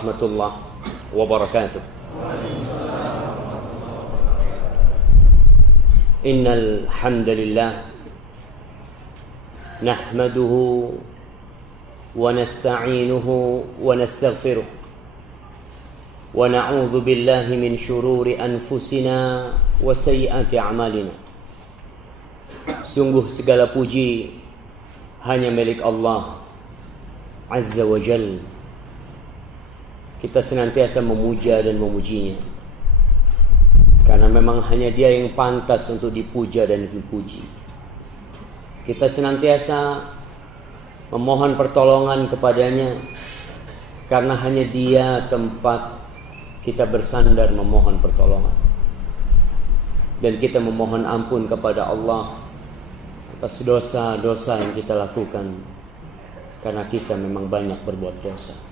warahmatullahi wabarakatuh. Innal hamdalillah nahmaduhu wa nasta'inuhu wa nastaghfiruh wa na'udzu billahi min shururi anfusina wa sayyiati a'malina. Sungguh segala puji hanya milik Allah Azza wa Jalla. Kita senantiasa memuja dan memujinya, karena memang hanya Dia yang pantas untuk dipuja dan dipuji. Kita senantiasa memohon pertolongan kepadanya, karena hanya Dia tempat kita bersandar memohon pertolongan. Dan kita memohon ampun kepada Allah atas dosa-dosa yang kita lakukan, karena kita memang banyak berbuat dosa.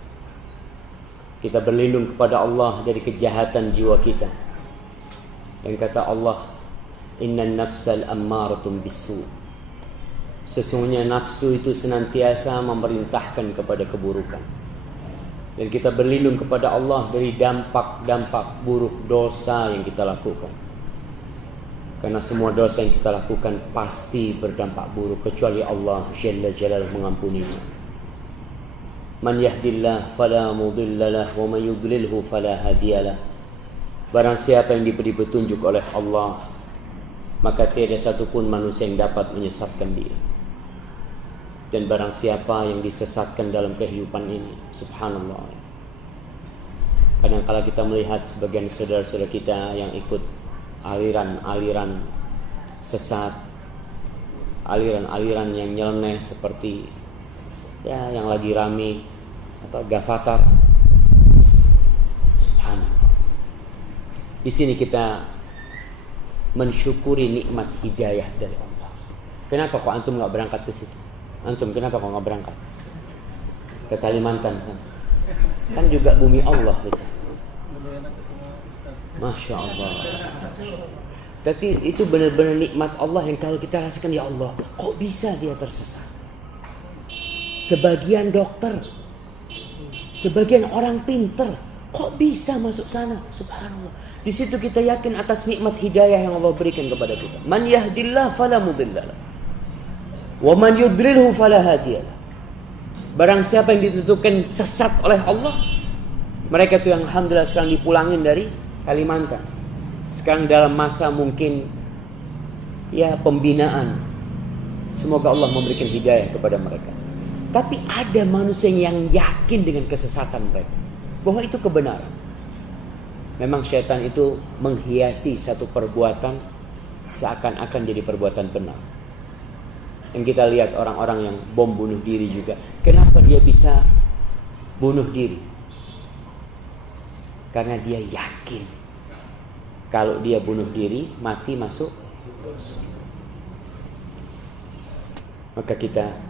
Kita berlindung kepada Allah dari kejahatan jiwa kita. Dan kata Allah, innan nafsal ammaratun bisu. Sesungguhnya nafsu itu senantiasa memerintahkan kepada keburukan. Dan kita berlindung kepada Allah dari dampak-dampak buruk dosa yang kita lakukan. Karena semua dosa yang kita lakukan pasti berdampak buruk, kecuali Allah Jalla Jalaluhu mengampuninya. Man yahdillah fala mudhillalah wa man yudlilhu fala hadiyalah. Barang siapa yang diberi petunjuk oleh Allah, maka tiada satupun manusia yang dapat menyesatkan dia. Dan barang siapa yang disesatkan dalam kehidupan ini, subhanallah. Kadang-kala kita melihat sebagian saudara-saudara kita yang ikut aliran-aliran sesat, aliran-aliran yang nyeleneh seperti yang lagi rame atau Gavatar. Subhanallah. Di sini kita mensyukuri nikmat hidayah dari Allah. Kenapa kok antum nggak berangkat ke situ? Antum kenapa kok nggak berangkat ke Kalimantan sana? Kan juga bumi Allah itu. Masya Allah. Tapi itu benar-benar nikmat Allah yang kalau kita rasakan, ya Allah, kok bisa dia tersesat? Sebagian dokter, sebagian orang pinter, kok bisa masuk sana? Subhanallah. Di situ kita yakin atas nikmat hidayah yang Allah berikan kepada kita. Man yahdillah fala mudhillalah, wa man yudlilhu fala hadiyalah. Barang siapa yang ditentukan sesat oleh Allah, mereka itu yang alhamdulillah sekarang dipulangin dari Kalimantan. Sekarang dalam masa mungkin pembinaan. Semoga Allah memberikan hidayah kepada mereka. Tapi ada manusia yang yakin dengan kesesatan mereka, bahwa itu kebenaran. Memang syaitan itu menghiasi satu perbuatan seakan-akan jadi perbuatan benar. Yang kita lihat orang-orang yang bom bunuh diri juga. Kenapa dia bisa bunuh diri? Karena dia yakin kalau dia bunuh diri, mati masuk surga. Maka kita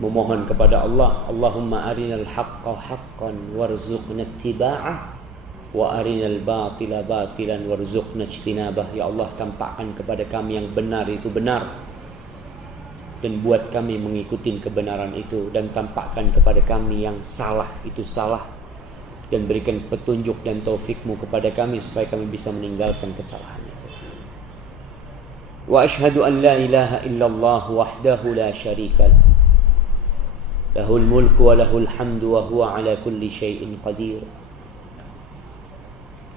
memohon kepada Allah, Allahumma arinal haqqa haqqan warzuqna ittiba'ah wa arinal batila batilan warzuqna ijtinabah. Ya Allah, tampakkan kepada kami yang benar itu benar, dan buat kami mengikuti kebenaran itu, dan tampakkan kepada kami yang salah itu salah, dan berikan petunjuk dan taufikmu kepada kami supaya kami bisa meninggalkan kesalahan itu. Wa asyhadu an la ilaha illallah wahdahu la syarikalah, lahul mulku wa lahul hamdu wa huwa ala kulli syai'in qadir.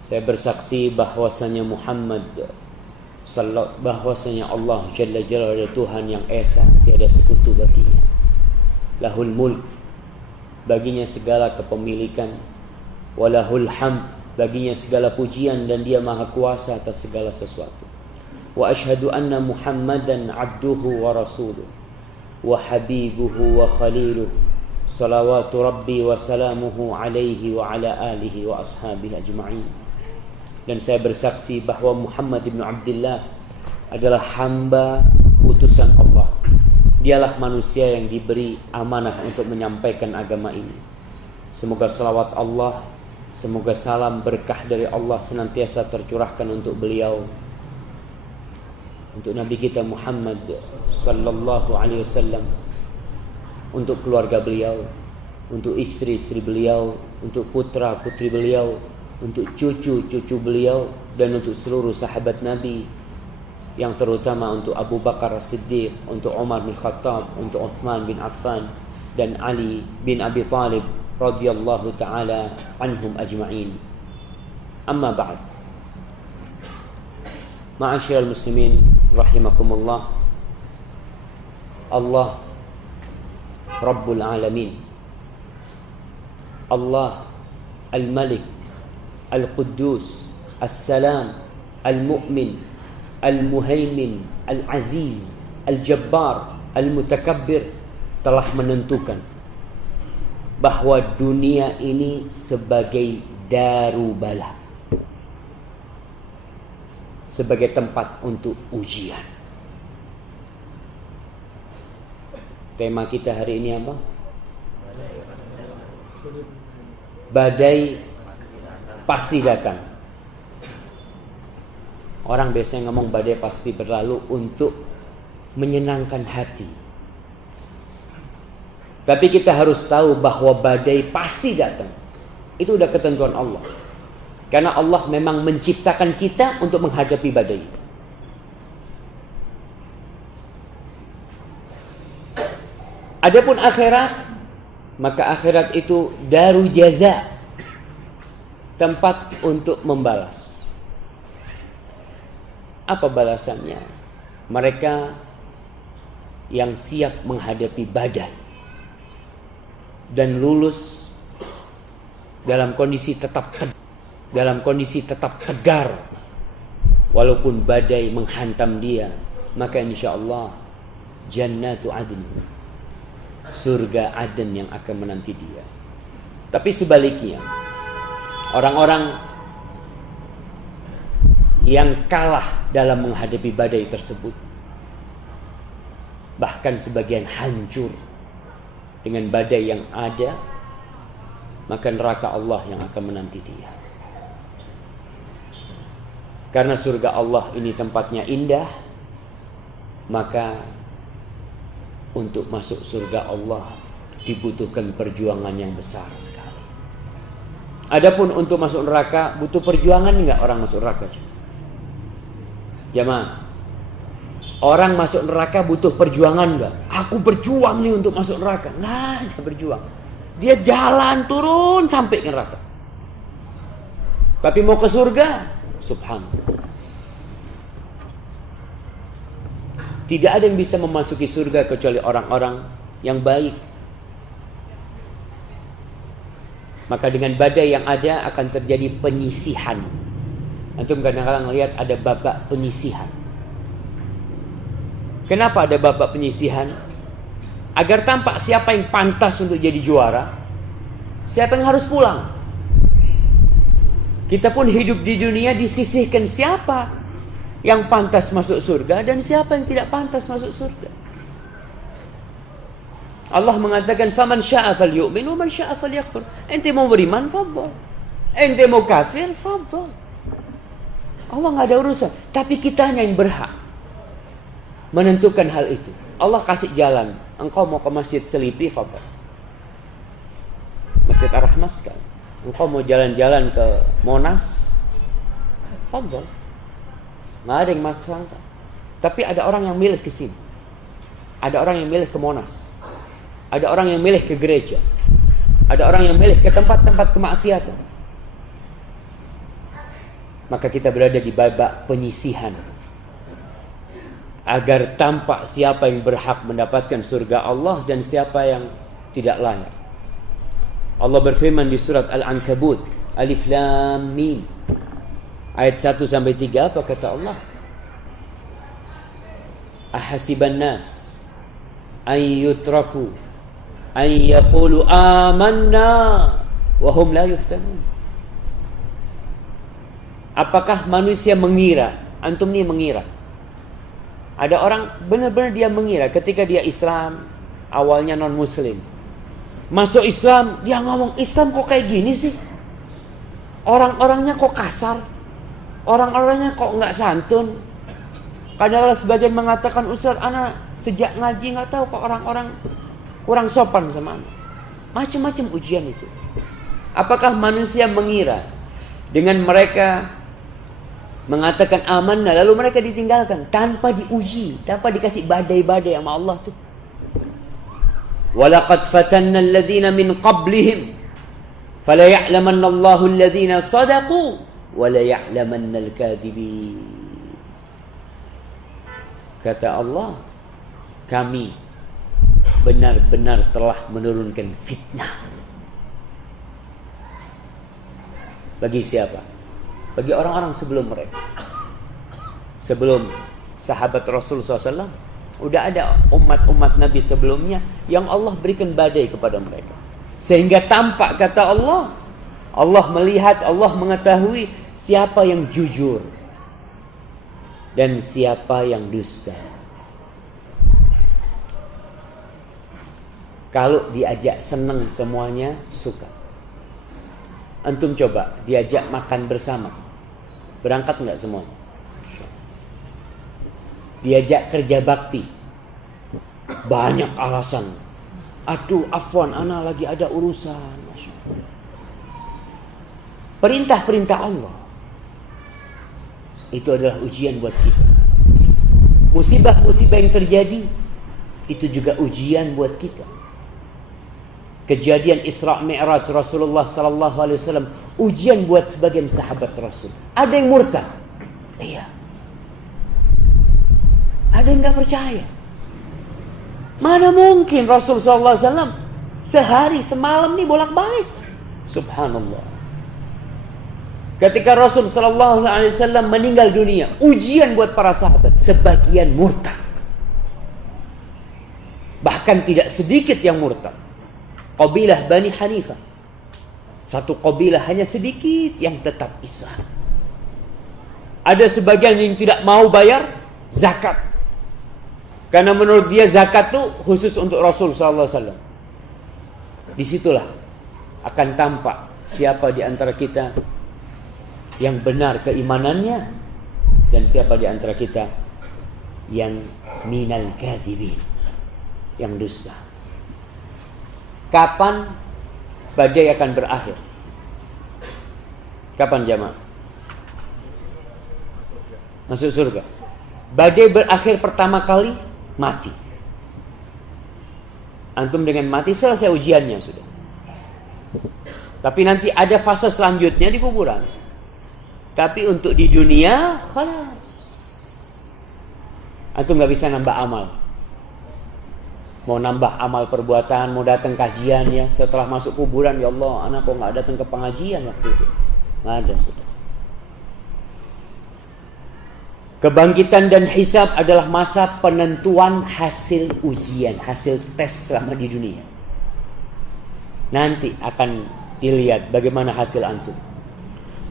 Saya bersaksi bahwasanya bahwasanya Allah Jalla Jalla adalah Tuhan yang esa, tiada sekutu baginya. Lahul mulk, baginya segala kepemilikan, wa lahul hamd, baginya segala pujian, dan Dia maha kuasa atas segala sesuatu. Wa asyhadu anna Muhammadan abduhu wa rasuluh wa habibuhu wa khaliluh, salawatu rabbi wa salamuhu alaihi wa ala alihi wa ashabihi ajma'in. Dan saya bersaksi bahwa Muhammad ibn Abdullah adalah hamba utusan Allah. Dialah manusia yang diberi amanah untuk menyampaikan agama ini. Semoga salawat Allah, semoga salam berkah dari Allah senantiasa tercurahkan untuk beliau, untuk Nabi kita Muhammad sallallahu alaihi wasallam, untuk keluarga beliau, untuk istri-istri beliau, untuk putra-putri beliau, untuk cucu-cucu beliau, dan untuk seluruh sahabat Nabi, yang terutama untuk Abu Bakar As-Siddiq, untuk Umar bin Khattab, untuk Uthman bin Affan, dan Ali bin Abi Talib radhiyallahu ta'ala anhum ajma'in. Amma ba'd. Ma'asyiral muslimin rahimakumullah. Allah Rabbul Alamin, Allah Al-Malik, Al-Quddus, As-Salam, Al-Mu'min, Al-Muhaimin, Al-Aziz, Al-Jabbar, Al-Mutakabbir telah menentukan bahwa dunia ini sebagai darubala, sebagai tempat untuk ujian. Tema kita hari ini apa? Badai pasti datang. Orang biasanya ngomong badai pasti berlalu untuk menyenangkan hati. Tapi kita harus tahu bahwa badai pasti datang. Itu udah ketentuan Allah. Karena Allah memang menciptakan kita untuk menghadapi badai. Adapun akhirat, maka akhirat itu daru jaza, tempat untuk membalas. Apa balasannya? Mereka yang siap menghadapi badai dan lulus dalam kondisi tetap tegar walaupun badai menghantam dia, maka insyaallah jannatu adn, surga Aden yang akan menanti dia. Tapi sebaliknya, orang-orang yang kalah dalam menghadapi badai tersebut, bahkan sebagian hancur dengan badai yang ada, maka neraka Allah yang akan menanti dia. Karena surga Allah ini tempatnya indah, maka untuk masuk surga Allah dibutuhkan perjuangan yang besar sekali. Adapun untuk masuk neraka butuh perjuangan enggak orang masuk neraka? Jamaah, orang masuk neraka butuh perjuangan enggak? Aku berjuang nih untuk masuk neraka. Nah, dia berjuang. Dia jalan turun sampai ke neraka. Tapi mau ke surga, subhanallah. Tidak ada yang bisa memasuki surga kecuali orang-orang yang baik. Maka dengan badai yang ada akan terjadi penyisihan. Antum kadang-kadang lihat ada babak penyisihan. Kenapa ada babak penyisihan? Agar tampak siapa yang pantas untuk jadi juara, siapa yang harus pulang. Kita pun hidup di dunia disisihkan siapa yang pantas masuk surga dan siapa yang tidak pantas masuk surga. Allah mengatakan faman syaa'a falyu'min wa man syaa'a falyakfur. Ente mau beriman, fadhal. Ente mau kafir, fadhal. Allah enggak ada urusan, tapi kitanya yang berhak menentukan hal itu. Allah kasih jalan. Engkau mau ke Masjid Selipi, fadhal. Masjid Ar-Rahmas kan. Engkau mau jalan-jalan ke Monas, fadhal. Nggak ada yang maksa. Tapi ada orang yang milih ke sini. Ada orang yang milih ke Monas. Ada orang yang milih ke gereja. Ada orang yang milih ke tempat-tempat kemaksiatan. Maka kita berada di babak penyisihan. Agar tampak siapa yang berhak mendapatkan surga Allah dan siapa yang tidak layak. Allah berfirman di surat Al-Ankabut, Alif Lam Mim, ayat 1-3, apa kata Allah? Ahasiban nas an yutraku an yaqulu amanna wa hum la yuftanun. Apakah manusia mengira, antum nih mengira, ada orang benar-benar dia mengira ketika dia Islam, awalnya non muslim, masuk Islam, dia ngomong Islam kok kayak gini sih, orang-orangnya kok kasar, orang-orangnya kok nggak santun. Kadang sebagian mengatakan, Ustaz, anak sejak ngaji nggak tahu kok orang-orang kurang sopan sama anak. Macam-macam ujian itu. Apakah manusia mengira dengan mereka mengatakan amanah lalu mereka ditinggalkan tanpa diuji, tanpa dikasih badai-badai sama Allah tuh? Walaqad fatanna alladhina min qablihim fala ya'lamanna Allahu alladhina sadaqu wa la ya'lamanna al-kadhibin. Kata Allah, kami benar-benar telah menurunkan fitnah. Bagi siapa? Bagi orang-orang sebelum mereka. Sebelum sahabat Rasul SAW, udah ada umat-umat Nabi sebelumnya yang Allah berikan badai kepada mereka. Sehingga tampak, kata Allah, Allah melihat, Allah mengetahui siapa yang jujur dan siapa yang dusta. Kalau diajak senang semuanya suka. Antum coba diajak makan bersama, berangkat nggak semuanya? Diajak kerja bakti, banyak alasan. Aduh, afwan, ana lagi ada urusan. Perintah-perintah Allah itu adalah ujian buat kita. Musibah-musibah yang terjadi itu juga ujian buat kita. Kejadian Isra Mi'raj Rasulullah sallallahu alaihi wasallam ujian buat sebagian sahabat Rasul. Ada yang murtad. Iya. Ada yang enggak percaya. Mana mungkin Rasul sallallahu alaihi wasallam sehari semalam nih bolak-balik. Subhanallah. Ketika Rasul sallallahu alaihi wasallam meninggal dunia, ujian buat para sahabat, sebagian murtad. Bahkan tidak sedikit yang murtad. Qabilah Bani Hanifah, satu qabilah hanya sedikit yang tetap Islam. Ada sebagian yang tidak mau bayar zakat, karena menurut dia zakat itu khusus untuk Rasul SAW. Disitulah akan tampak siapa di antara kita yang benar keimanannya dan siapa di antara kita yang minal kadhibin, yang dusta. Kapan badai akan berakhir? Kapan jamaah? Masuk surga. Badai berakhir pertama kali mati. Antum dengan mati selesai ujiannya sudah. Tapi nanti ada fase selanjutnya di kuburan. Tapi untuk di dunia, khalas. Antum gak bisa nambah amal. Mau nambah amal perbuatan, mau datang kajian ya, setelah masuk kuburan, ya Allah, anak kok nggak datang ke pengajian waktu itu? Nggak ada sudah. Kebangkitan dan hisab adalah masa penentuan hasil ujian, hasil tes selama di dunia. Nanti akan dilihat bagaimana hasil antum.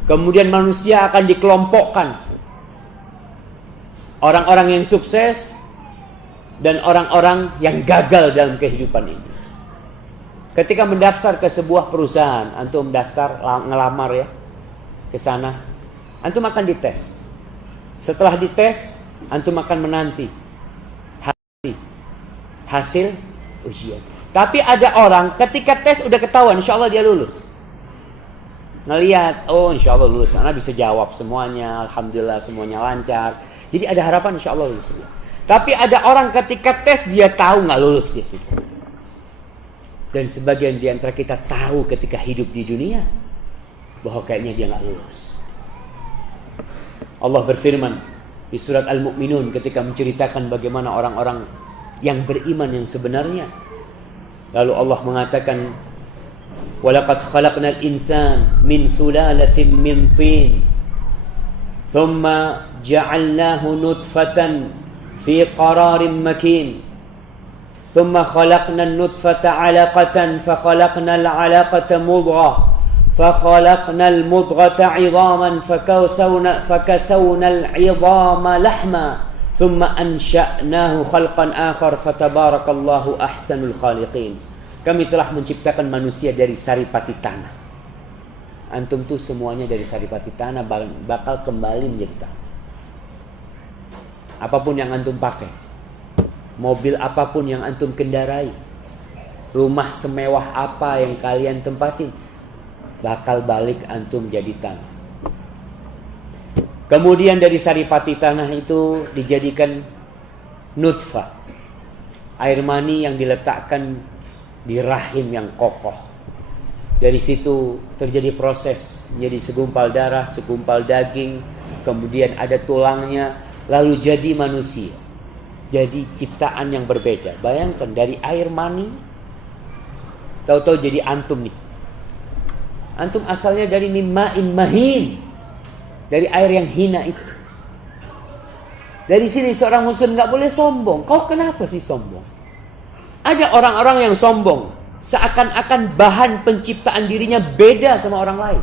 Kemudian manusia akan dikelompokkan. Orang-orang yang sukses dan orang-orang yang gagal dalam kehidupan ini. Ketika mendaftar ke sebuah perusahaan, antum mendaftar, ngelamar ya, ke sana, antum akan dites. Setelah dites, antum akan menanti hasil ujian. Tapi ada orang ketika tes udah ketahuan, insya Allah dia lulus. Ngelihat, oh insya Allah lulus, karena bisa jawab semuanya, alhamdulillah semuanya lancar. Jadi ada harapan insya Allah lulus dia. Tapi ada orang ketika tes dia tahu nggak lulus dia. Dan sebagian di antara kita tahu ketika hidup di dunia bahwa kayaknya dia nggak lulus. Allah berfirman di surat Al-Mu'minun ketika menceritakan bagaimana orang-orang yang beriman yang sebenarnya. Lalu Allah mengatakan, "Walaqad khalaqnal insana min sulalatin min tin, thumma ja'alnahu nutfatan في قرار مكين ثم خلقنا النطفة علقة فخلقنا العلقة مضغة فخلقنا المضغة عظاما فكسونا العظام لحما ثم أنشأناه خلقا آخر فتبارك الله أحسن الخالقين." Kami telah menciptakan manusia dari saripati tanah. Antum tuh semuanya dari saripati tanah bakal kembali menjadi tanah. Apapun yang antum pakai, mobil apapun yang antum kendarai, rumah semewah apa yang kalian tempatin, bakal balik antum jadi tanah. Kemudian dari saripati tanah itu dijadikan nutfah, air mani yang diletakkan di rahim yang kokoh. Dari situ terjadi proses menjadi segumpal darah, segumpal daging, kemudian ada tulangnya, lalu jadi manusia. Jadi ciptaan yang berbeda. Bayangkan dari air mani, tahu-tahu jadi antum nih. Antum asalnya dari mimma'in mahin, dari air yang hina itu. Dari sini seorang muslim gak boleh sombong. Kau kenapa sih sombong? Ada orang-orang yang sombong, seakan-akan bahan penciptaan dirinya beda sama orang lain.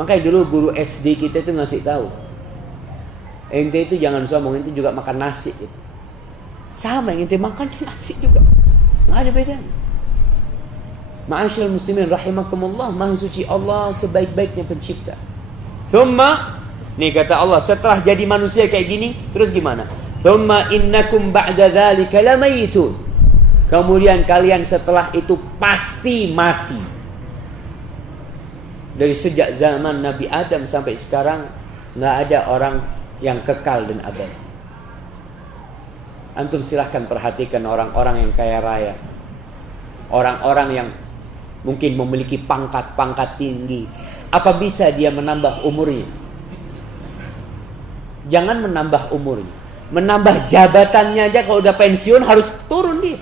Makanya dulu guru SD kita itu ngasih tahu, ente itu jangan sombong, ente juga makan nasi gitu. Sama yang ente makan itu nasi juga, nggak ada bedanya. Ma'asyiral muslimin rahimakumullah, Maha suci Allah sebaik-baiknya pencipta. Thumma, nih kata Allah, setelah jadi manusia kayak gini, terus gimana? Thumma innakum ba'da dzalika lamayitun. Kemudian kalian setelah itu pasti mati. Dari sejak zaman Nabi Adam sampai sekarang, nggak ada orang yang kekal dan abadi. Antum silahkan perhatikan orang-orang yang kaya raya, orang-orang yang mungkin memiliki pangkat-pangkat tinggi. Apa bisa dia menambah umurnya? Jangan menambah umurnya, menambah jabatannya aja. Kalau udah pensiun harus turun dia.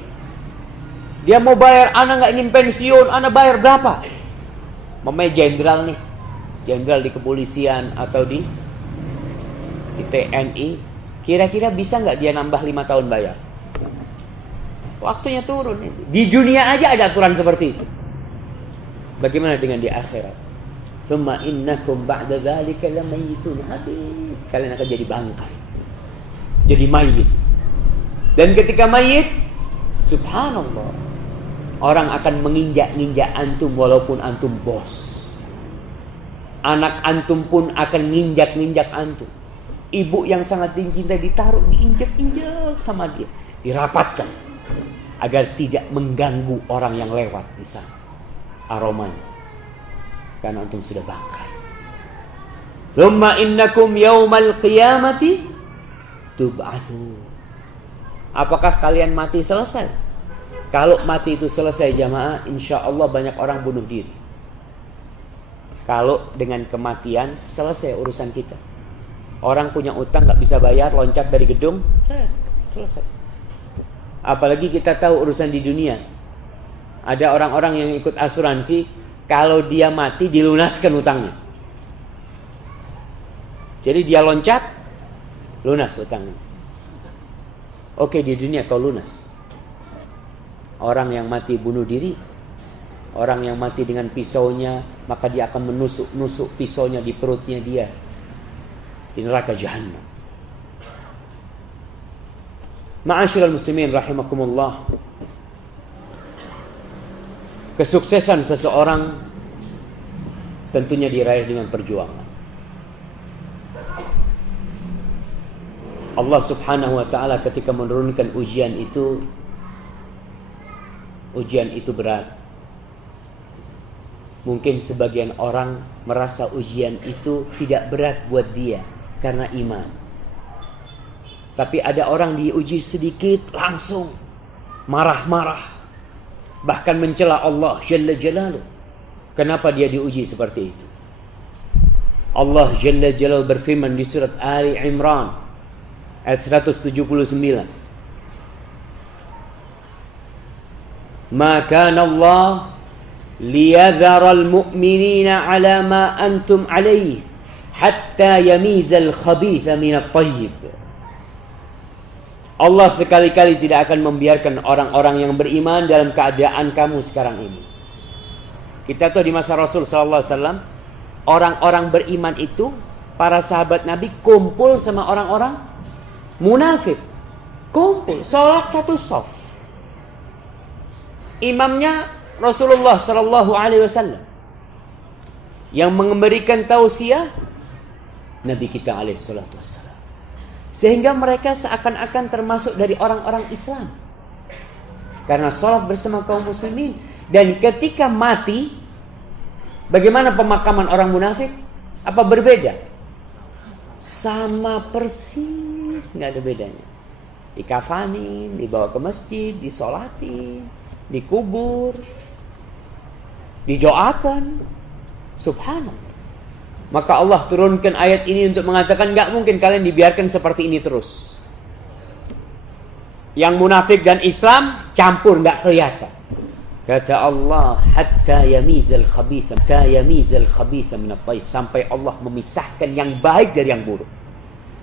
Dia mau bayar, anak nggak ingin pensiun, anak bayar berapa? Mamanya jenderal nih, jenderal di kepolisian atau di TNI, kira-kira bisa nggak dia nambah 5 tahun bayar? Waktunya turun. Di dunia aja ada aturan seperti itu. Bagaimana dengan di akhirat? Tsumma innakum ba'da dzalika lamayitun. Habis, kalian akan jadi bangkai, jadi mayit. Dan ketika mayit, subhanallah, orang akan menginjak-injak antum walaupun antum bos. Anak antum pun akan nginjak-nginjak antum. Ibu yang sangat dicintai ditaruh, diinjak-injak sama dia, dirapatkan agar tidak mengganggu orang yang lewat di sana. Aromanya, karena antum sudah bangkai. Tsumma innakum yaumal qiyamati tub'atsun. Apakah kalian mati selesai? Kalau mati itu selesai jamaah, insya Allah banyak orang bunuh diri. Kalau dengan kematian selesai urusan kita. Orang punya utang gak bisa bayar, loncat dari gedung, selesai. Apalagi kita tahu urusan di dunia. Ada orang-orang yang ikut asuransi, kalau dia mati dilunaskan utangnya. Jadi dia loncat, lunas utangnya. Oke, di dunia kau lunas. Orang yang mati bunuh diri, orang yang mati dengan pisaunya, maka dia akan menusuk-nusuk pisaunya di perutnya dia di neraka jahannam. Ma'asyiral muslimin rahimakumullah, kesuksesan seseorang tentunya diraih dengan perjuangan. Allah subhanahu wa ta'ala ketika menurunkan ujian itu berat. Mungkin sebagian orang merasa ujian itu tidak berat buat dia karena iman. Tapi ada orang diuji sedikit langsung marah-marah, bahkan mencela Allah Jalla Jalaluh. Kenapa dia diuji seperti itu? Allah Jalla Jalaluh berfirman di surat Ali Imran ayat 179. Ma kana Allah liyadhara al-mu'minina ala ma antum alayhi hatta yamiza al-khabitha min at-tayyib. Allah sekali-kali tidak akan membiarkan orang-orang yang beriman dalam keadaan kamu sekarang ini. Kita tahu di masa Rasul sallallahu alaihi wasallam, orang-orang beriman itu, para sahabat Nabi kumpul sama orang-orang munafik. Kumpul, salat satu shaf. Imamnya Rasulullah sallallahu alaihi wasallam. Yang memberikan tausiah Nabi kita alaihi salatu wassalam. Sehingga mereka seakan-akan termasuk dari orang-orang Islam. Karena sholat bersama kaum muslimin. Dan ketika mati, bagaimana pemakaman orang munafik? Apa berbeda? Sama persis, nggak ada bedanya. Dikafanin, dibawa ke masjid, disolatin, dikubur, didoakan. Subhanallah. Maka Allah turunkan ayat ini untuk mengatakan nggak mungkin kalian dibiarkan seperti ini terus. Yang munafik dan Islam campur, nggak kelihatan. Kata Allah, hatta yamizal khabitha min at-thayyib, sampai Allah memisahkan yang baik dari yang buruk,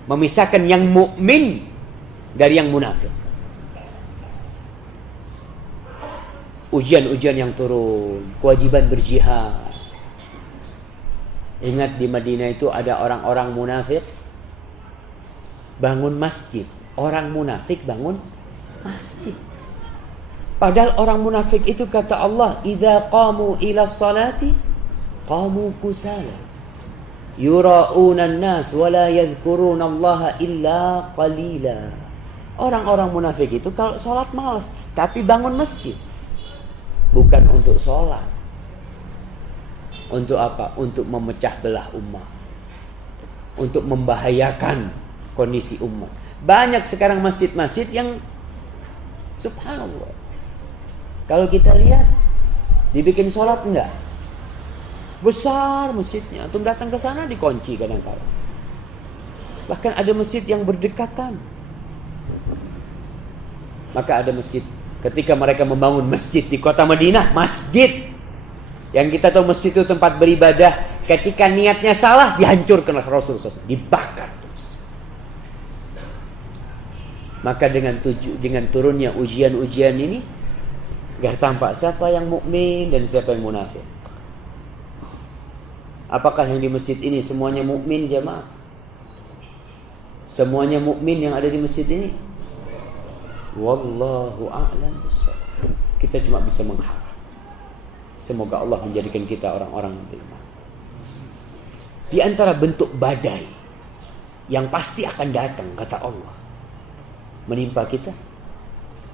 memisahkan yang mukmin dari yang munafik. Ujian-ujian yang turun, kewajiban berjihad. Ingat di Madinah itu ada orang-orang munafik bangun masjid, orang munafik bangun masjid. Padahal orang munafik itu kata Allah, idza qamu ila salati qamu kusala yura'una an-nas wa la yadhkuruna Allah illa qalila. Orang-orang munafik itu kalau salat malas, tapi bangun masjid bukan untuk salat. Untuk apa? Untuk memecah belah umat, untuk membahayakan kondisi umat. Banyak sekarang masjid-masjid yang subhanallah, kalau kita lihat dibikin sholat enggak, besar masjidnya, antum datang ke sana dikunci kadang-kadang. Bahkan ada masjid yang berdekatan. Maka ada masjid, ketika mereka membangun masjid di kota Madinah, masjid yang kita tahu masjid itu tempat beribadah, ketika niatnya salah dihancurkan oleh Rasulullah SAW, dibakar. Maka dengan turunnya ujian-ujian ini, agar tampak siapa yang mukmin dan siapa yang munafik. Apakah yang di masjid ini semuanya mukmin jemaah? Semuanya mukmin yang ada di masjid ini? Wallahu a'lam bishawab. Kita cuma bisa mengharap. Semoga Allah menjadikan kita orang-orang yang beriman. Di antara bentuk badai yang pasti akan datang, kata Allah, menimpa kita.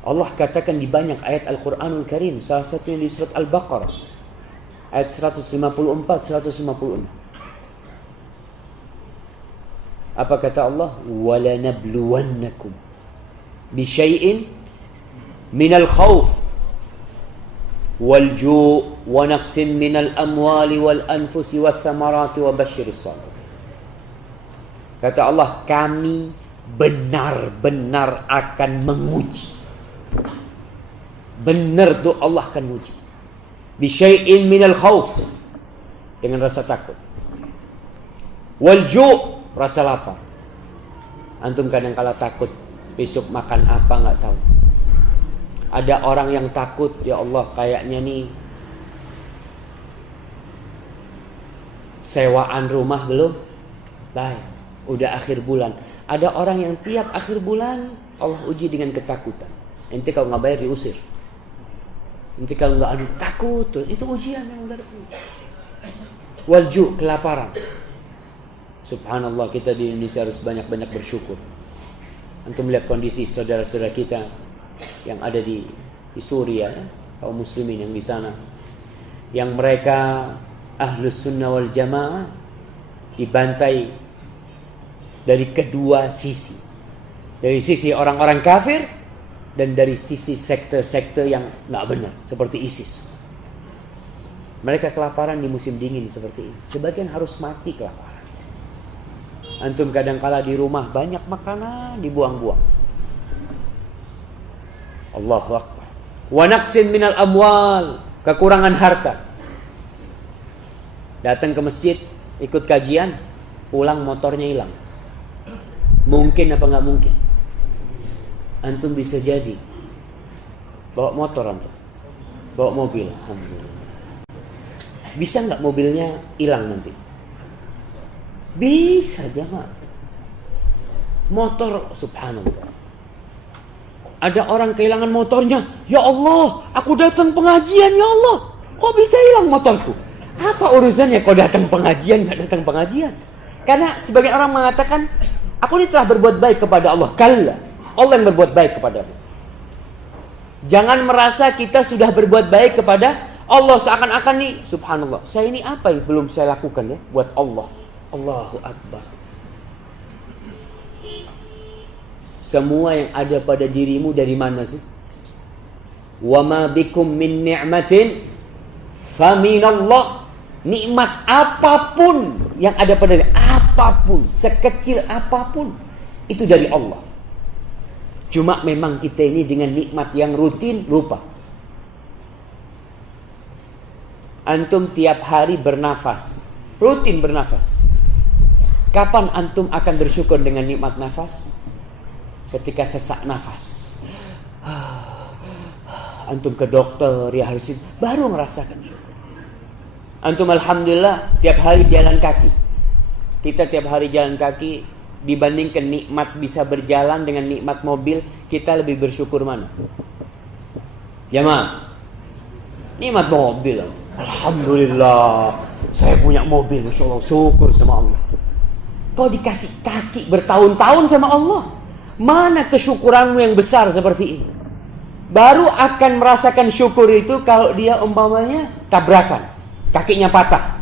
Allah katakan di banyak ayat Al-Quranul Karim, salah satunya di surat Al-Baqarah ayat 154-156. Apa kata Allah? وَلَنَبْلُوَنَّكُمْ بِشَيْءٍ مِنَ الْخَوْفِ وَالْجُوعِ وَنَقْصٍ مِنَ الْأَمْوَالِ وَالْأَنْفُسِ وَالثَّمَرَاتِ وَبَشِّرِ الصَّابِرِينَ. Kata Allah, kami benar-benar akan menguji. Benar tuh Allah akan menguji. Bisyai'in minal khauf, dengan rasa takut. Wal ju', rasa lapar. Antum kadang kala takut besok makan apa enggak tahu. Ada orang yang takut, ya Allah kayaknya nih sewaan rumah belum baik, udah akhir bulan. Ada orang yang tiap akhir bulan Allah uji dengan ketakutan. Nanti kalau nggak bayar diusir. Nanti kalau nggak takut, itu ujian yang udah datang. Walju, kelaparan. Subhanallah, kita di Indonesia harus banyak-banyak bersyukur. Antum melihat kondisi saudara-saudara kita yang ada di Suriah, kaum muslimin yang di sana, yang mereka ahlus sunnah wal jamaah dibantai dari kedua sisi, dari sisi orang-orang kafir dan dari sisi sekte-sekte yang nggak benar seperti ISIS. Mereka kelaparan di musim dingin seperti ini, sebagian harus mati kelaparan. Antum kadang-kala di rumah banyak makanan dibuang-buang. Allahu Akbar. Wa naqsin minal amwal, kekurangan harta. Datang ke masjid, ikut kajian, pulang motornya hilang. Mungkin apa enggak mungkin? Antum bisa jadi bawa motor antum, bawa mobil, alhamdulillah. Bisa enggak mobilnya hilang nanti? Bisa, jangan. Motor, subhanallah. Ada orang kehilangan motornya. Ya Allah, aku datang pengajian, ya Allah. Kok bisa hilang motorku? Apa urusannya kau datang pengajian, gak datang pengajian? Karena sebagian orang mengatakan, aku ini telah berbuat baik kepada Allah. Kalla, Allah yang berbuat baik kepada aku. Jangan merasa kita sudah berbuat baik kepada Allah seakan-akan nih, subhanallah, saya ini apa yang belum saya lakukan ya buat Allah. Allahu Akbar. Semua yang ada pada dirimu dari mana sih? Wa ma bikum min ni'matin faminallah. Nikmat apapun yang ada pada diri, apapun, sekecil apapun, itu dari Allah. Cuma memang kita ini dengan nikmat yang rutin lupa. Antum tiap hari bernafas, rutin bernafas. Kapan antum akan bersyukur dengan nikmat nafas? Ketika sesak nafas. Antum ke dokter, ya harus baru merasakan syukur. Antum alhamdulillah tiap hari jalan kaki. Kita tiap hari jalan kaki. Dibandingkan nikmat bisa berjalan dengan nikmat mobil, kita lebih bersyukur mana? Jamaah, nikmat mobil. Alhamdulillah, saya punya mobil, Masya Allah, syukur sama Allah. Kau dikasih kaki bertahun-tahun sama Allah. Mana kesyukuranmu yang besar seperti ini? Baru akan merasakan syukur itu kalau dia umpamanya tabrakan, kakinya patah.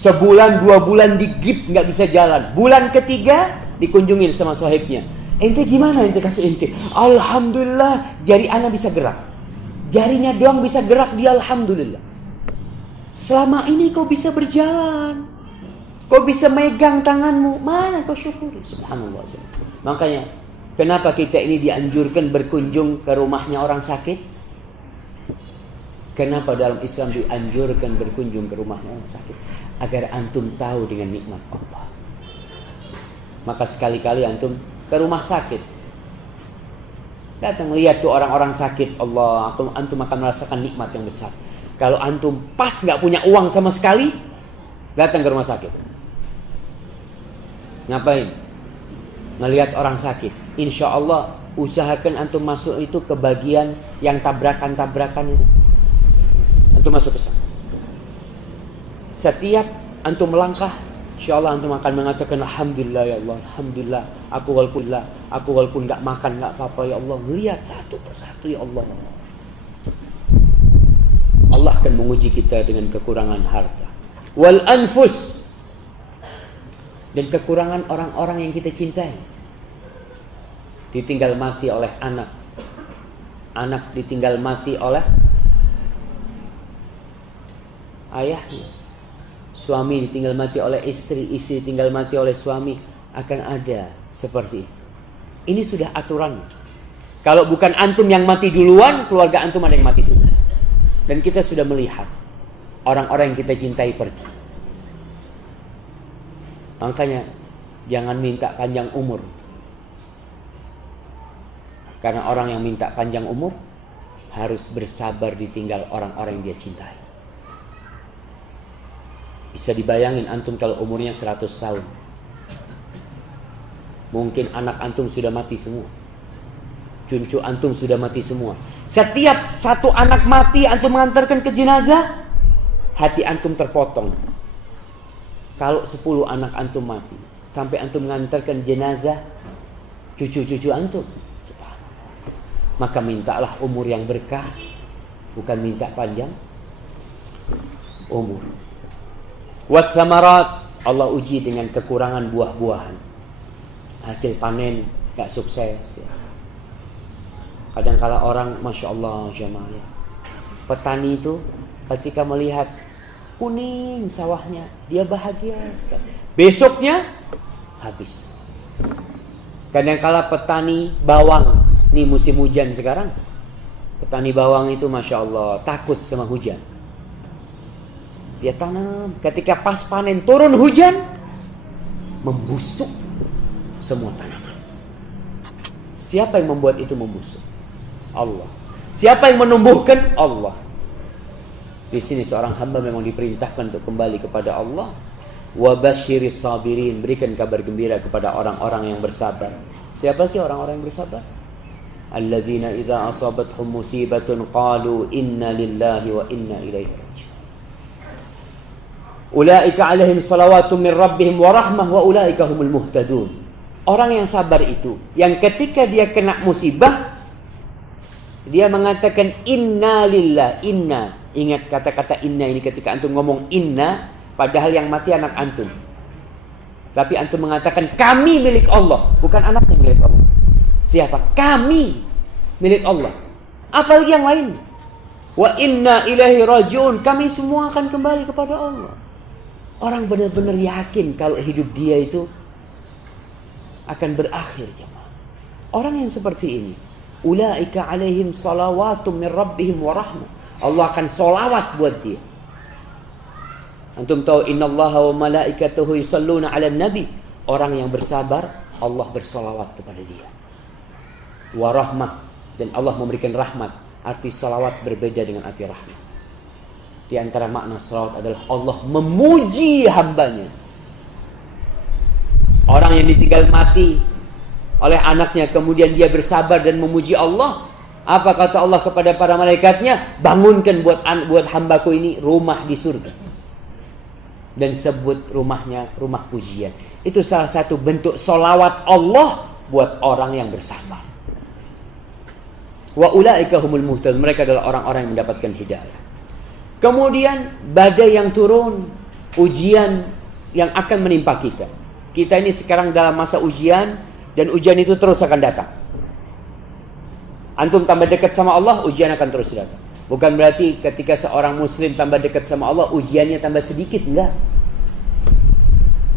Sebulan, 2 bulan digips nggak bisa jalan. Bulan ketiga dikunjungin sama sahibnya. Ente gimana ente kaki ente? Alhamdulillah, jari ana bisa gerak. Jarinya doang bisa gerak, dia alhamdulillah. Selama ini kau bisa berjalan. Kau bisa megang tanganmu. Mana kau syukuri? Subhanallah. Makanya, kenapa kita ini dianjurkan berkunjung ke rumahnya orang sakit? Kenapa dalam Islam dianjurkan berkunjung ke rumahnya orang sakit? Agar antum tahu dengan nikmat Allah. Maka sekali-kali antum ke rumah sakit, datang lihat tuh orang-orang sakit, Allah, antum akan merasakan nikmat yang besar. Kalau antum pas gak punya uang sama sekali, datang ke rumah sakit. Ngapain? Ngelihat orang sakit. Insya Allah usahakan antum masuk itu ke bagian yang tabrakan-tabrakan itu. Antum masuk ke sana. Setiap antum melangkah, insya Allah antum akan mengatakan alhamdulillah ya Allah, alhamdulillah. Aku walaupun nggak makan nggak apa-apa ya Allah. Melihat satu persatu ya Allah. Allah akan menguji kita dengan kekurangan harta, wal anfus, dan kekurangan orang-orang yang kita cintai. Ditinggal mati oleh anak, anak ditinggal mati oleh ayahnya, suami ditinggal mati oleh istri, istri ditinggal mati oleh suami. Akan ada seperti itu. Ini sudah aturan. Kalau bukan antum yang mati duluan, keluarga antum ada yang mati duluan. Dan kita sudah melihat orang-orang yang kita cintai pergi. Makanya jangan minta panjang umur. Karena orang yang minta panjang umur harus bersabar ditinggal orang-orang yang dia cintai. Bisa dibayangin antum kalau umurnya 100 tahun. Mungkin anak antum sudah mati semua. Cucu antum sudah mati semua. Setiap satu anak mati antum mengantarkan ke jenazah, hati antum terpotong. Kalau 10 anak antum mati, sampai antum mengantarkan jenazah cucu-cucu antum, maka mintalah umur yang berkah, bukan minta panjang umur. Wathamarat, Allah uji dengan kekurangan buah-buahan. Hasil panen gak sukses ya. Kadang-kala orang, Masya Allah jamaah ya, petani itu ketika melihat kuning sawahnya, dia bahagia sekali. Besoknya habis. Kadang-kala petani bawang, nih musim hujan sekarang, petani bawang itu Masya Allah takut sama hujan. Dia tanam, ketika pas panen turun hujan, membusuk semua tanaman. Siapa yang membuat itu membusuk? Allah. Siapa yang menumbuhkan? Allah. Di sini seorang hamba memang diperintahkan untuk kembali kepada Allah. Wa basyiris sabirin, berikan kabar gembira kepada orang-orang yang bersabar. Siapa sih orang-orang yang bersabar? Alladzina idza asabathum musibatun qalu inna lillahi wa inna ilaihi raji'un. Ulaika alaihim salawatu min rabbihim wa rahmah wa ulaika humul muhtadun. Orang yang sabar itu, yang ketika dia kena musibah, Dia mengatakan inna lillah, inna. Ingat kata-kata inna ini ketika antum ngomong inna, padahal yang mati anak antum. Tapi antum mengatakan kami milik Allah, bukan anaknya milik Allah. Siapa? Kami milik Allah. Apalagi yang lain. Wa inna ilaihi rajiun, kami semua akan kembali kepada Allah. Orang benar-benar yakin kalau hidup dia itu akan berakhir, jemaah. Orang yang seperti ini, ulaika alaihim salawatum min rabbihim wa rahmah. Allah akan solawat buat dia. Antum tahu innallaha wa malaikatahu yusalluna 'alan nabi. Orang yang bersabar, Allah bersolawat kepada dia. Wa rahmah, dan Allah memberikan rahmat. Arti salawat berbeda dengan arti rahmat. Di antara makna salawat adalah Allah memuji hambanya. Orang yang ditinggal mati oleh anaknya, kemudian dia bersabar dan memuji Allah. Apa kata Allah kepada para malaikatnya? Bangunkan buat hambaku ini rumah di surga. Dan sebut rumahnya rumah pujian. Itu salah satu bentuk salawat Allah buat orang yang bersabar. Wa ulaika humul muhtadun, mereka adalah orang-orang yang mendapatkan hidayah. Kemudian badai yang turun, ujian yang akan menimpa kita. Kita ini sekarang dalam masa ujian, dan ujian itu terus akan datang. Antum tambah dekat sama Allah, ujian akan terus datang. Bukan berarti ketika seorang muslim tambah dekat sama Allah, ujiannya tambah sedikit, enggak.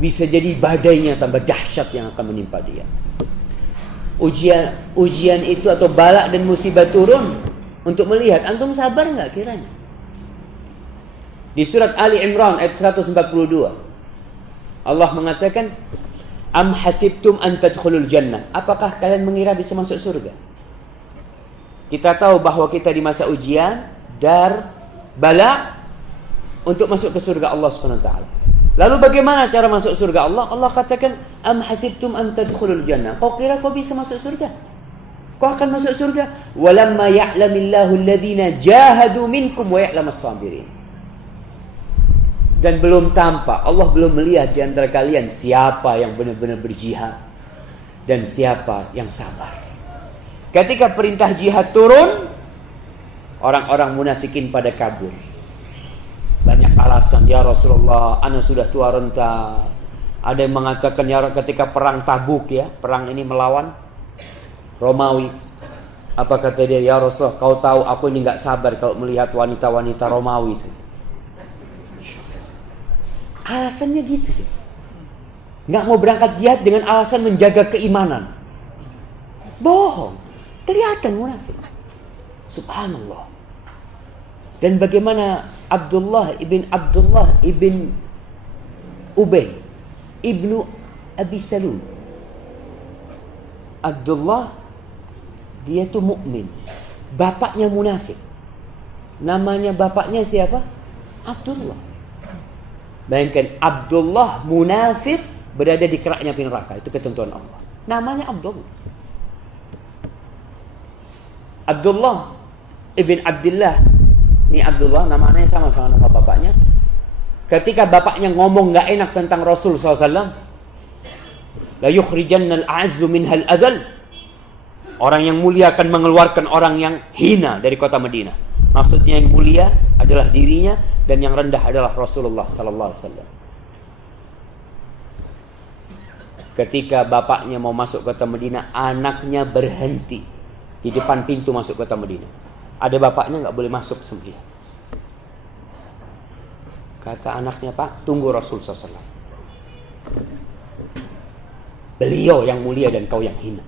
Bisa jadi badainya tambah dahsyat yang akan menimpa dia. Ujian itu atau bala dan musibah turun untuk melihat antum sabar enggak kiranya. Di surat Ali Imran ayat 142, Allah mengatakan, am hasibtum an tadkhulul jannah. Apakah kalian mengira bisa masuk surga? Kita tahu bahwa kita di masa ujian, dar, bala untuk masuk ke surga Allah Subhanahu wa taala. Lalu bagaimana cara masuk surga Allah? Allah katakan, am hasibtum an tadkhulul jannah. Kau kira kau bisa masuk surga? Kau akan masuk surga? Walamma ya'lamillahu alladhina jahadu minkum wa ya'lamas sabirin. Dan belum tampak, Allah belum melihat di antara kalian siapa yang benar-benar berjihad dan siapa yang sabar. Ketika perintah jihad turun, orang-orang munafikin pada kabur. Banyak alasan, ya Rasulullah, ana sudah tua renta. Ada yang mengatakan, ya ketika perang Tabuk, ya, perang ini melawan Romawi. Apa kata dia? Ya Rasulullah, kau tahu aku ini enggak sabar kalau melihat wanita-wanita Romawi itu. Alasannya gitu ya. Nggak mau berangkat jihad dengan alasan menjaga keimanan. Bohong. Kelihatan munafik. Subhanallah. Dan bagaimana Abdullah ibn Ubay ibnu Abi Salul. Abdullah, dia tuh mukmin. Bapaknya munafik. Namanya bapaknya siapa? Abdullah. Bayangkan Abdullah munafik berada di keraknya api neraka. Itu ketentuan Allah. Namanya Abdullah. Abdullah ibn Abdullah. Ini Abdullah namanya sama nama bapaknya. Ketika bapaknya ngomong gak enak tentang Rasul SAW, la yukhrijannal a'azzu minhal adhal. Orang yang mulia akan mengeluarkan orang yang hina dari kota Madinah. Maksudnya yang mulia adalah dirinya dan yang rendah adalah Rasulullah sallallahu alaihi wasallam. Ketika bapaknya mau masuk kota Madinah, anaknya berhenti di depan pintu masuk kota Madinah. Ada bapaknya enggak boleh masuk sama dia. Kata anaknya, Pak, tunggu Rasul sallallahu alaihi wasallam. Beliau yang mulia dan kau yang hina.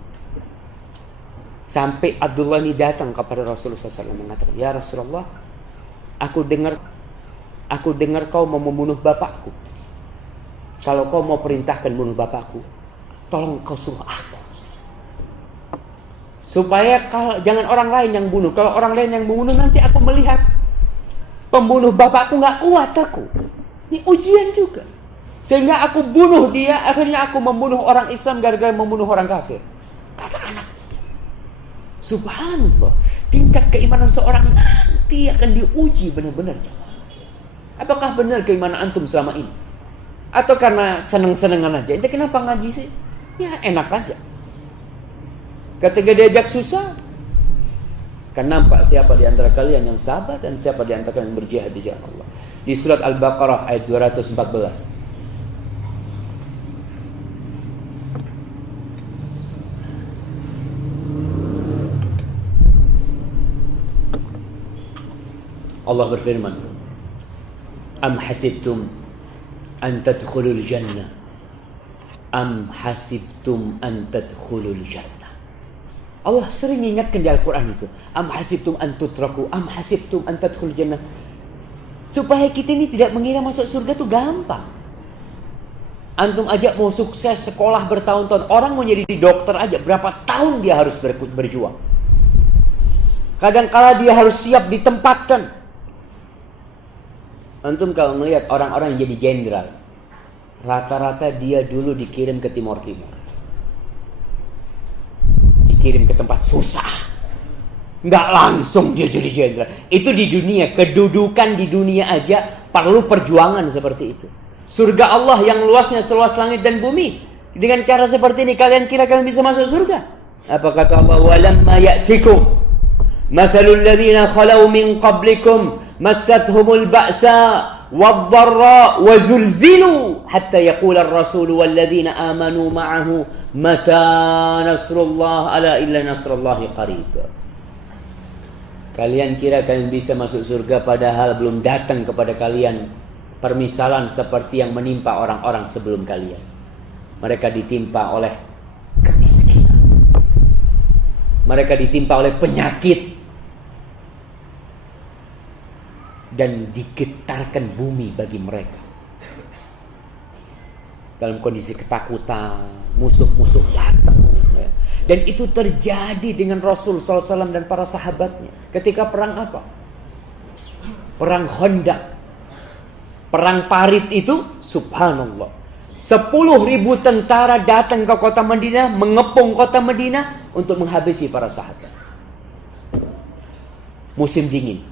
Sampai Abdullah ini datang kepada Rasulullah SAW mengatakan, ya Rasulullah, aku dengar kau mau membunuh bapakku. Kalau kau mau perintahkan bunuh bapakku, tolong kau suruh aku. Supaya jangan orang lain yang bunuh. Kalau orang lain yang membunuh, nanti aku melihat pembunuh bapakku gak kuat aku. Ini ujian juga. Sehingga aku bunuh dia, akhirnya aku membunuh orang Islam gara-gara membunuh orang kafir. Kata anak. Subhanallah, tingkat keimanan seorang nanti akan diuji benar-benar. Apakah benar keimanan antum selama ini? Atau karena seneng-senengan aja? Ente kenapa ngaji sih? Ya enak aja. Ketika diajak susah, Akan nampak siapa di antara kalian yang sabar dan siapa di antara kalian yang berjihad di jalan Allah. Di surat Al-Baqarah ayat 214. Allah berfirman, Am hasibtum an tadkhulul jannah. Am hasibtum an tadkhulul jannah. Allah sering ingatkan di Al-Quran itu. Am hasibtum an tutraku. Am hasibtum an tadkhulul jannah. Supaya kita ini tidak mengira masuk surga itu gampang. Antum ajak mau sukses sekolah bertahun-tahun. Orang mau jadi dokter aja berapa tahun dia harus berjuang. Kadang-kala dia harus siap ditempatkan. Antum kalau melihat orang-orang yang jadi jenderal, rata-rata dia dulu dikirim ke Timur Timur, dikirim ke tempat susah, nggak langsung dia jadi jenderal. Itu di dunia, kedudukan di dunia aja perlu perjuangan seperti itu. Surga Allah yang luasnya seluas langit dan bumi, dengan cara seperti ini kalian kira kalian bisa masuk surga? Apa kata Allah? Walamma ya'tikum mathalul ladzina khalau min qablikum massathumul ba'sa wadh-dharra wa zulzilu hatta yaqula ar-rasul wal ladzina amanu ma'ahu mata nasrullah ala illa nasrullahi qarib. Kalian kira kalian bisa masuk surga padahal belum datang kepada kalian permisalan seperti yang menimpa orang-orang sebelum kalian. Mereka ditimpa oleh kemiskinan. Mereka ditimpa oleh penyakit. Dan digetarkan bumi bagi mereka. Dalam kondisi ketakutan, musuh-musuh datang. Ya. Dan itu terjadi dengan Rasul SAW dan para sahabatnya. Ketika perang apa? Perang Khandaq. Perang Parit itu, subhanallah. 10.000 tentara datang ke kota Madinah, mengepung kota Madinah untuk menghabisi para sahabat. Musim dingin.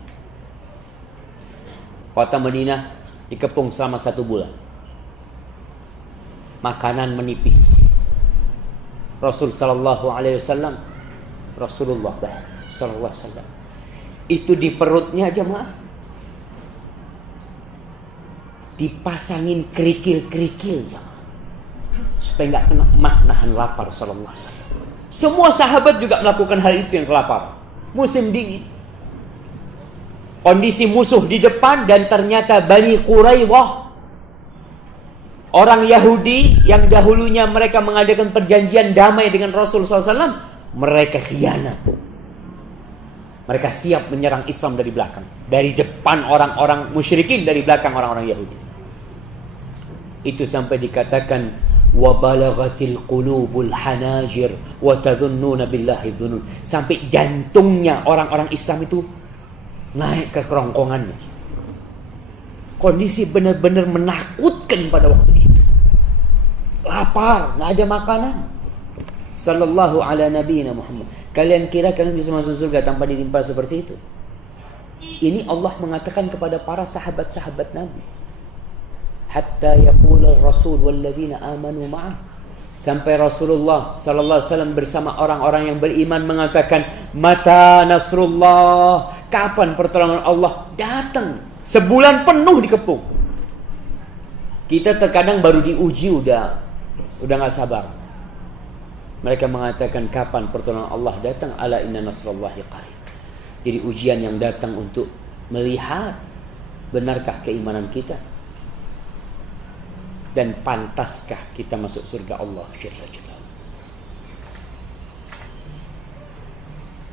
Kota Madinah dikepung selama 1 bulan. Makanan menipis. Rasulullah sallallahu alaihi wasallam itu di perutnya jemaah dipasangin kerikil-kerikil jemaah, supaya nggak kena emah nahan lapar sallallahu alaihi wasallam. Semua sahabat juga melakukan hal itu yang kelaparan. Musim dingin. Kondisi musuh di depan dan ternyata Bani Quraidah, orang Yahudi yang dahulunya mereka mengadakan perjanjian damai dengan Rasul SAW, mereka khianat. Mereka siap menyerang Islam dari belakang. Dari depan orang-orang musyrikin, dari belakang orang-orang Yahudi. Itu sampai dikatakan wabalaghatil qulubul hanajir wa tadhunnuna billahi dhunun. Sampai jantungnya orang-orang Islam itu naik ke kerongkongannya. Kondisi benar-benar menakutkan pada waktu itu. Lapar, nggak ada makanan. Sallallahu ala nabiyina Muhammad. Kalian kira kalian bisa masuk surga tanpa ditimpa seperti itu? Ini Allah mengatakan kepada para sahabat-sahabat Nabi. Hatta yaqula ar-rasul walladzina amanu ma'ah. Sampai Rasulullah sallallahu alaihi wasallam bersama orang-orang yang beriman mengatakan, "Mata nasrullah?" Kapan pertolongan Allah datang? Sebulan penuh dikepung. Kita terkadang baru diuji udah enggak sabar. Mereka mengatakan, kapan pertolongan Allah datang? Ala inna nasrullahi qarib. Jadi ujian yang datang untuk melihat benarkah keimanan kita dan pantaskah kita masuk surga Allah Jalla Jalaluhu.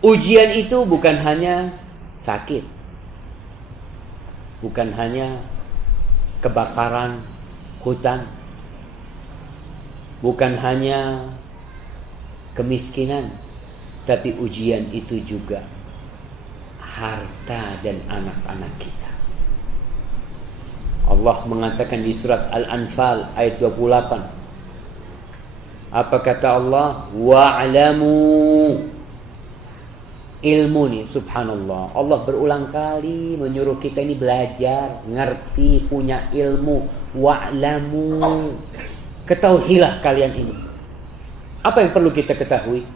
Ujian itu bukan hanya sakit, bukan hanya kebakaran hutan, bukan hanya kemiskinan, tapi ujian itu juga harta dan anak-anak kita. Allah mengatakan di surat Al-Anfal ayat 28. Apa kata Allah? Wa'lamu. Ilmu nih, subhanallah. Allah berulang kali menyuruh kita ini belajar, ngerti, punya ilmu. Wa'lamu. Ketahuilah kalian ini. Apa yang perlu kita ketahui?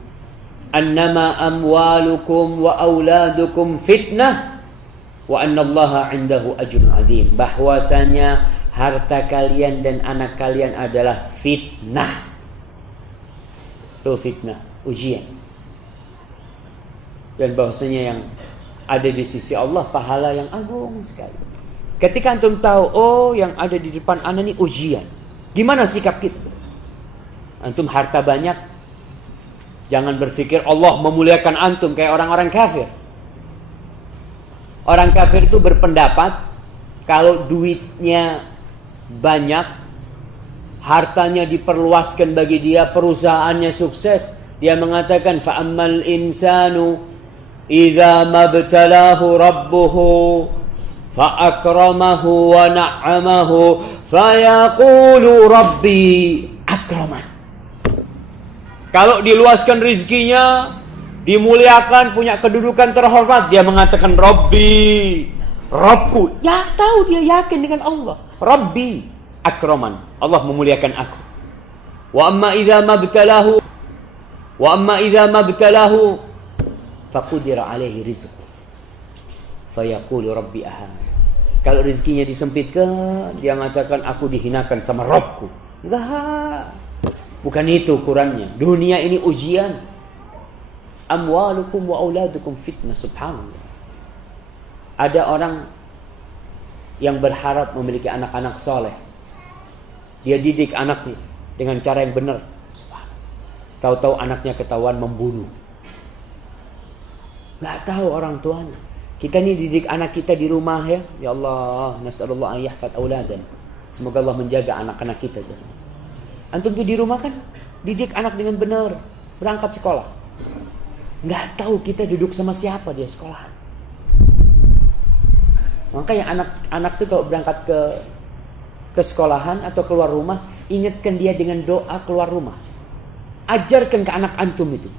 annama amwalukum wa auladukum fitnah wa annallaha 'indahu ajrun 'adzim. Bahwasanya harta kalian dan anak kalian adalah fitnah. Itu fitnah, ujian. Dan bahwasanya yang ada di sisi Allah pahala yang agung sekali. Ketika antum tahu, oh yang ada di depan anda ini ujian, gimana sikap kita? Antum harta banyak, jangan berpikir Allah memuliakan antum kayak orang-orang kafir. Orang kafir itu berpendapat kalau duitnya banyak, hartanya diperluaskan bagi dia, perusahaannya sukses, dia mengatakan fa'ammal insanu idza mabtalahu rabbuhu fa'akramahu wa na'amahu fayaqulu rabbi akraman. Kalau diluaskan rizkinya, dimuliakan, punya kedudukan terhormat, dia mengatakan Rabbi, Rabbku. Ya tahu dia yakin dengan Allah. Rabbi akraman, Allah memuliakan aku. Wa amma idza mabtalahu faqudira alaihi rizq fayaqulu rabbi ahan. Kalau rezekinya disempitkan, dia mengatakan aku dihinakan sama Rabbku. Enggak. Bukan itu ukurannya. Dunia ini ujian. Amwalukum wa auladukum fitnah, subhanallah. Ada orang yang berharap memiliki anak-anak soleh. Dia didik anaknya dengan cara yang benar. Tahu-tahu anaknya ketahuan membunuh. Nggak tahu orang tuanya. Kita ini didik anak kita di rumah ya. Ya Allah, nas'alullah an yahfad auladan. Semoga Allah menjaga anak-anak kita. Antum tuh di rumah kan didik anak dengan benar, berangkat sekolah. Nggak tahu kita duduk sama siapa dia sekolahan. Makanya anak-anak tuh kalau berangkat ke sekolahan atau keluar rumah, ingatkan dia dengan doa keluar rumah. Ajarkan ke anak antum itu.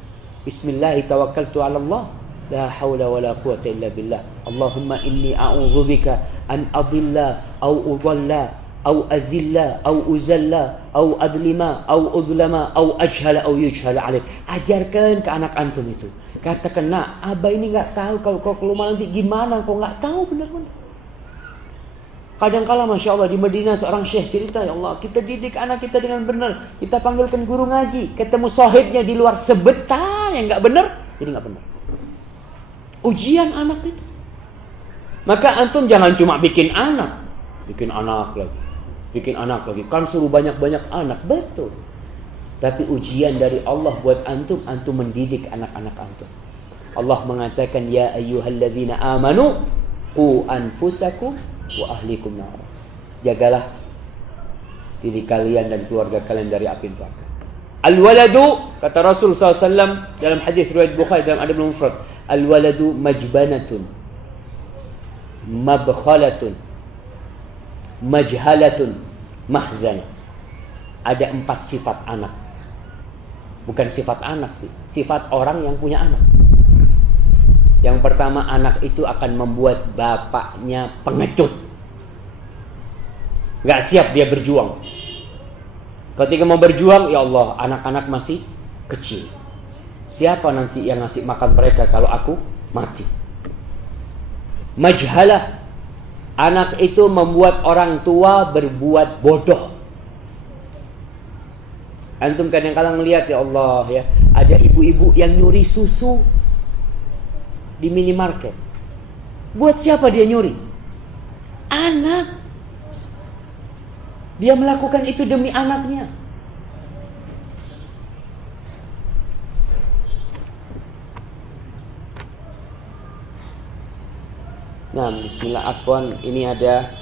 Bismillahirrahmanirrahim. Allah. La haula wa la quwata illa billah. Allahumma inni a'udzubika an adilla au udalla au azilla au uzalla au adlima au udlama au ajhala au yujhala alaik. Ajarkan ke anak antum itu. Katakan, nak, abah ini nggak tahu kalau kau keluar nanti gimana, kau nggak tahu benar-benar. Kadang-kala Masya Allah di Madinah seorang syekh cerita, ya Allah, kita didik anak kita dengan benar, kita panggilkan guru ngaji, ketemu sohibnya di luar sebentar yang nggak benar, jadi nggak benar. Ujian anak itu. Maka antum jangan cuma bikin anak lagi, kan suruh banyak-banyak anak, betul. Tapi ujian dari Allah buat antum mendidik anak-anak antum. Allah mengatakan, ya ayyuhalladzina amanu qu anfusakum wa ahlikum nar. Jagalah diri kalian dan keluarga kalian dari api neraka. Al-waladu, kata Rasul SAW dalam hadis riwayat Bukhari dalam Adabul Mufrad, al-waladu majbanatun, mabkhalatun, majhalatun, mahzan. Ada 4 sifat anak. Bukan sifat anak sih, sifat orang yang punya anak. Yang pertama, anak itu akan membuat bapaknya pengecut. Gak siap dia berjuang. Ketika mau berjuang, ya Allah, anak-anak masih kecil. Siapa nanti yang ngasih makan mereka kalau aku mati? Majhalah, anak itu membuat orang tua berbuat bodoh. Antum kadang-kadang melihat, ya Allah ya, ada ibu-ibu yang nyuri susu di minimarket. Buat siapa dia nyuri? Anak. Dia melakukan itu demi anaknya. Nah, bismillah, afwan, ini ada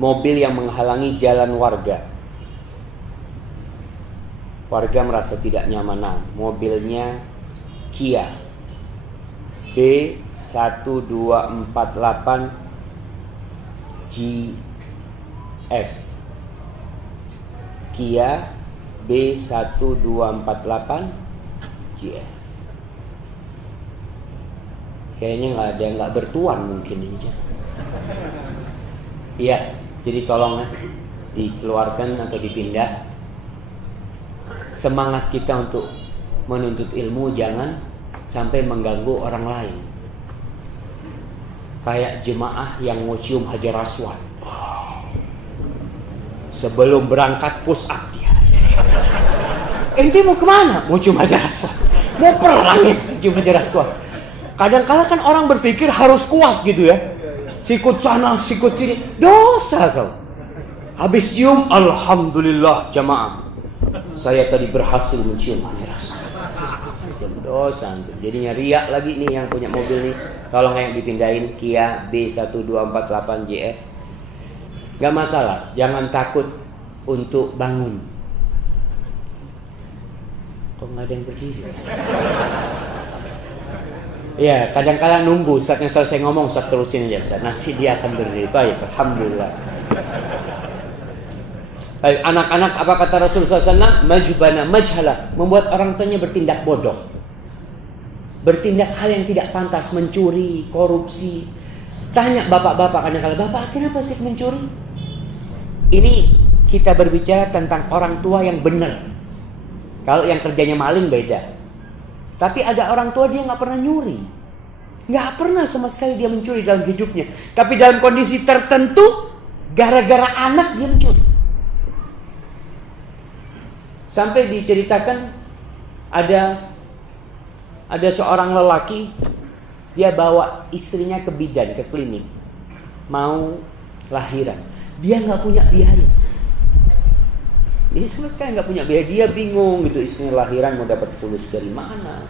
mobil yang menghalangi jalan warga. Warga merasa tidak nyaman. Nah, mobilnya Kia B1248 GF. Kia B1248 GF. Kayaknya nggak bertuan mungkin ini. Iya, jadi tolong dikeluarkan atau dipindah. Semangat kita untuk menuntut ilmu jangan sampai mengganggu orang lain. Kayak jemaah yang mau cium Hajar Aswad, sebelum berangkat push up dia. Ente mau kemana? Mau cium Hajar Aswad, mau perang ya cium Hajar Aswad. Kadang-kala kan orang berpikir harus kuat gitu ya, sikut sana sikut sini, dosa kau. Habis cium, alhamdulillah jamaah, saya tadi berhasil mencium Hajar Aswad. Dosa. Jadinya riak lagi nih yang punya mobil nih. Tolong yang dipindahin Kia B1248JF. Gak masalah, jangan takut untuk bangun. Kok gak ada yang berdiri? Ya, kadang-kadang nunggu Ustaznya selesai ngomong, Ustaz terusin aja Ustaz. Nanti dia akan berdiri. Baik, alhamdulillah. Baik, anak-anak apa kata Rasulullah SAW? Majbana majhala, membuat orang tuanya bertindak bodoh. Bertindak hal yang tidak pantas, mencuri, korupsi. Tanya bapak-bapak kadang-kadang, bapak kenapa sih mencuri? Ini kita berbicara tentang orang tua yang benar. Kalau yang kerjanya maling beda. Tapi ada orang tua dia nggak pernah nyuri, nggak pernah sama sekali dia mencuri dalam hidupnya. Tapi dalam kondisi tertentu, gara-gara anak dia mencuri. Sampai diceritakan ada seorang lelaki, dia bawa istrinya ke bidan, ke klinik, mau lahiran. Dia nggak punya biaya. Dia sama sekali nggak punya biaya. Dia bingung gitu, istrinya lahiran mau dapat fulus dari mana?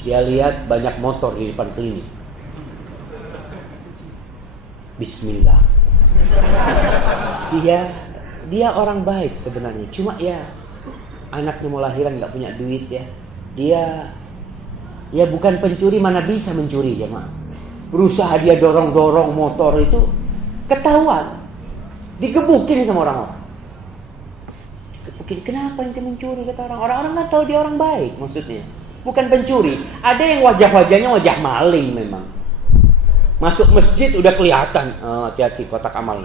Dia lihat banyak motor di depan klinik. Bismillah. Dia orang baik sebenarnya. Cuma ya anaknya mau lahiran nggak punya duit ya. Dia bukan pencuri, mana bisa mencuri ya mak. Berusaha dia dorong-dorong motor itu, ketahuan, digebukin sama orang-orang. Digebukin, kenapa ente mencuri kata orang. Orang-orang nggak tahu dia orang baik maksudnya. Bukan pencuri. Ada yang wajah-wajahnya wajah maling memang. Masuk masjid udah kelihatan, hati-hati kotak amal.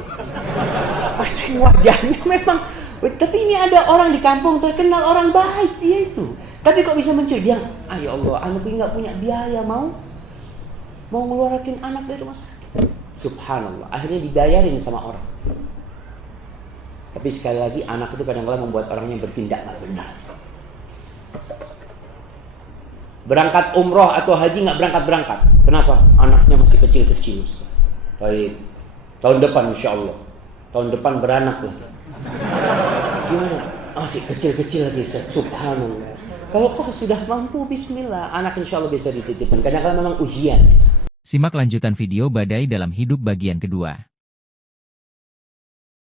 Ada yang wajahnya memang. Tapi ini ada orang di kampung terkenal orang baik dia itu. Tapi kok bisa mencuri? Dia, ya Allah, anakku nggak punya biaya, mau ngeluarin anak dari rumah sakit. Subhanallah, akhirnya dibayarin sama orang. Tapi sekali lagi anak itu kadang-kadang membuat orangnya bertindak nggak benar. Berangkat umroh atau haji nggak berangkat. Kenapa? Anaknya masih kecil-kecil. Baik, tahun depan insya Allah. Tahun depan beranak lagi. Gimana? Masih kecil-kecil lagi. Subhanallah. Kalau kau sudah mampu, bismillah, anak insya Allah bisa dititipkan. Kadang-kadang memang ujian. Simak lanjutan video Badai dalam Hidup bagian kedua.